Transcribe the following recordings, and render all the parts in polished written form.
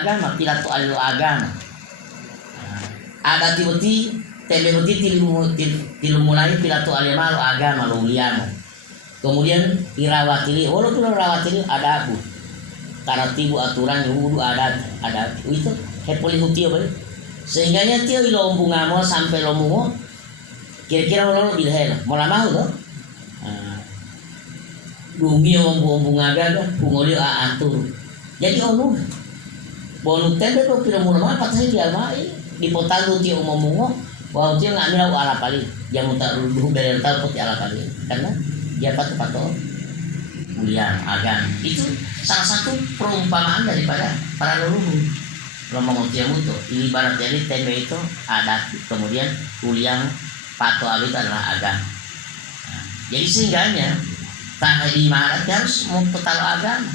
agama pilato allo agama. Ada tibuti tebe buti mulai pilato allo agama lo liamo. Kemudian irawatili, walaupun irawatili ada abu. Taratibu aturan wudu ada itu hepoli hutio balik. Sehingga nya tio ilo ombungamo sampai lomungo kira-kira lo dilhela mola mau lo. Dungi ombung agaga pungoli atur. Jadi onu bonu tende to pira mula mah patah dia mai dipotang tio omongo bahwa tio ngamila ala kali yang utak dulu beren tahu putih ala kali karena dia pato mulia agama itu salah satu perumpamaan daripada para leluhur ngomong tiang itu ini ibarat jadi tembe itu adat kemudian kuliah pato alit adalah agama. Jadi sehingganya tak di mana harus mempertaruh agama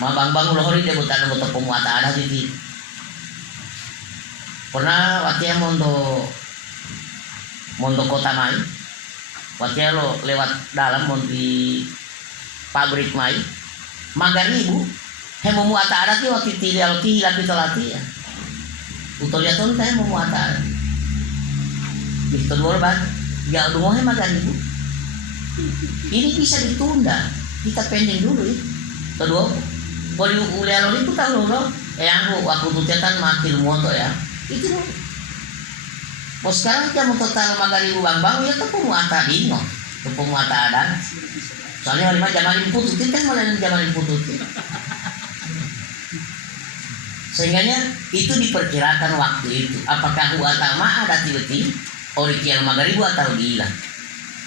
mabang-bangu lohori dia bukan untuk pemuata adat itu pernah waktu mondo kota mai waktu lo lewat dalam di pabrik mai magaribu memuata adat itu waktu tidak lati ya utol ya tuh teh memuata adat itu boleh gak dungohe magaribu ini bisa ditunda kita pending dulu ya kedua kalau ulian lo itu tahu lo yang waktu tutetan mati moto ya itu loh. Mau sekarang kita mau total magaribu bang ya tuh pemuata dino, tuh pemuata adat. Soalnya lima jamalin putut kan malah jamalin putut. Sehingganya itu diperkirakan waktu itu. Apakah atama adat itu original magaribu atau gila?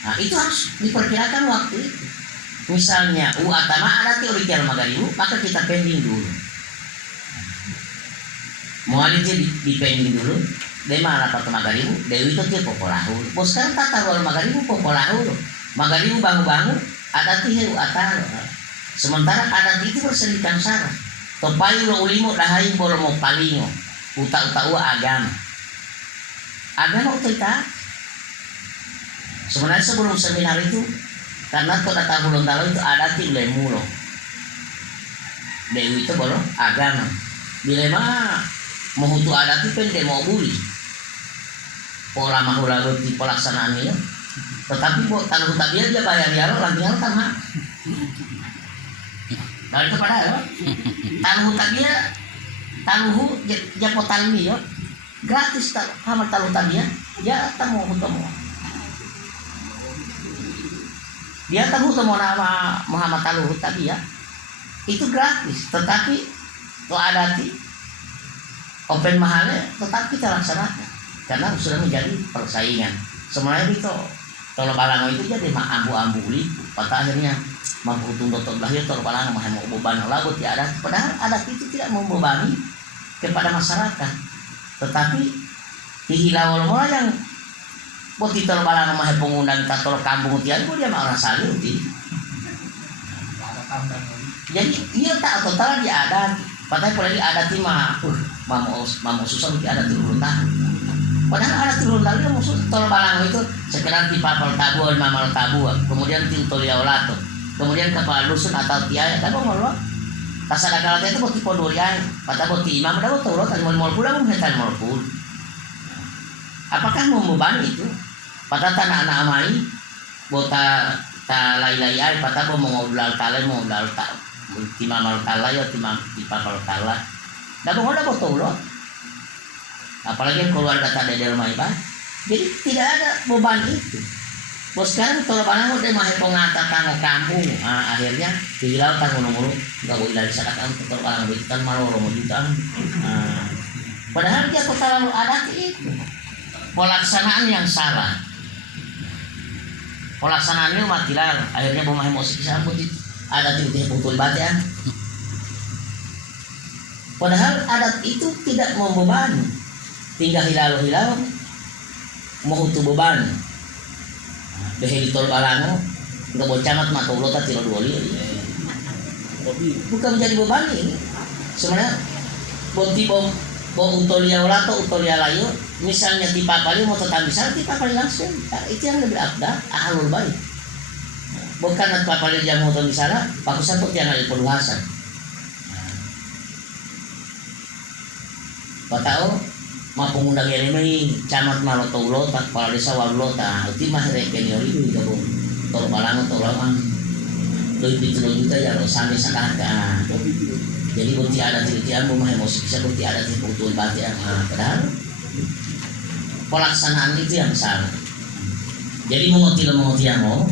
Nah itu harus diperkirakan waktu itu. Misalnya atama adat original magaribu, maka kita pending dulu. Mau aja dipending dulu. Dia malah pakai magaribu, dewi itu dia popolahur. Bos sekarang tata kalau magaribu popolahur. Magaribu bangun adat itu atau. Sementara adat itu bersedikan syarat. Topayu lo ulimo dahayu bolo mau palingo. Uta agama. Agama kita. Sebenarnya sebelum seminar itu karena kota tahun lalu itu adat itu lemulo. Dewi itu bolo agama. Bila mau tu adat itu pendek mau buli pola mahula di pelaksanaannya tetapi buat tanah tabiat dia bayar ya lagi harus tanah dari kepada ya tanah tabiat tanah japotan ini ya gratis sama tanah tabiat ya tamu dia tamu nama Muhammad Taluh tabiat itu gratis tetapi kalau adati open mahalnya tetap kita laksanakan karena sudah menjadi persaingan. Semuanya itu kalau balango itu jadi ambu-ambu lipu. Pada akhirnya mampu tunggu lahir kalau balango mau beban lagu tidak ada. Padahal adat itu tidak membebani kepada masyarakat. Tetapi dihilawal mulai yang buat kita balango mah pengundang tato kampung tiang dia mah orang salut. Jadi ia tak total dia adat. Padahal kalau lagi adat mah mau susah di adat turun tahun. Padahal adat turun tahun itu maksud tol balang itu sekedar tipapal tabu, mamal tabu, kemudian tintol yaulato, kemudian kepala dusun atau tiaya, tapi mau kasada kalau itu buat tipe durian, pada buat imam, pada buat turun, dan mau pulang menghentai mau pulang. Apakah membebani itu? Pada tanah anak amai, buat ta lay-lay, pada mau ngobrol talai, mau ngobrol tak, timamal talai atau tipapal talai. Dah mau ada buat turun. Apalagi keluarga tak ada dalam ibadah. Jadi tidak ada beban itu. Bos sekarang kalau barang udah mah pengatakan kampung, akhirnya dihilau tanggung-tanggung nggak boleh dari sekarang kalau barang begitu malu romo jutaan. Padahal dia total adat itu pelaksanaan yang salah. Pelaksanaannya matilar, akhirnya mau emosi disambut adat itu betul baca. Padahal adat itu tidak membebani. Tinggal hilau mau tu beban behel tol balango nggak boleh camat mata ulo tak tiro dua bukan menjadi beban ini sebenarnya bonti bom utolia ulato utolia layu misalnya tipa kali mau tetap bisa tipa kali langsung itu yang lebih abdah alur baik bukan at papalit yang motor di sana, pakusapot yan ang ipuluhasan. Patao, mapungundang yan may camat malotulot at pala sa walot, uti mahireken yun, yung gabong. Tolo balango, tolo ang loy pitulog ito yan, sami sa kaka. Jadi kunti ada titian mo mahemos, bisa kunti ada tiputuin bati ang padahal pelaksanaan itu yang salah. Jadi mengerti mo,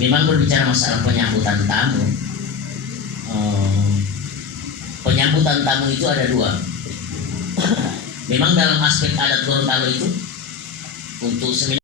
memang berbicara masalah penyambutan tamu. Penyambutan tamu itu ada dua. Memang dalam aspek adat Gorontalo itu untuk seminar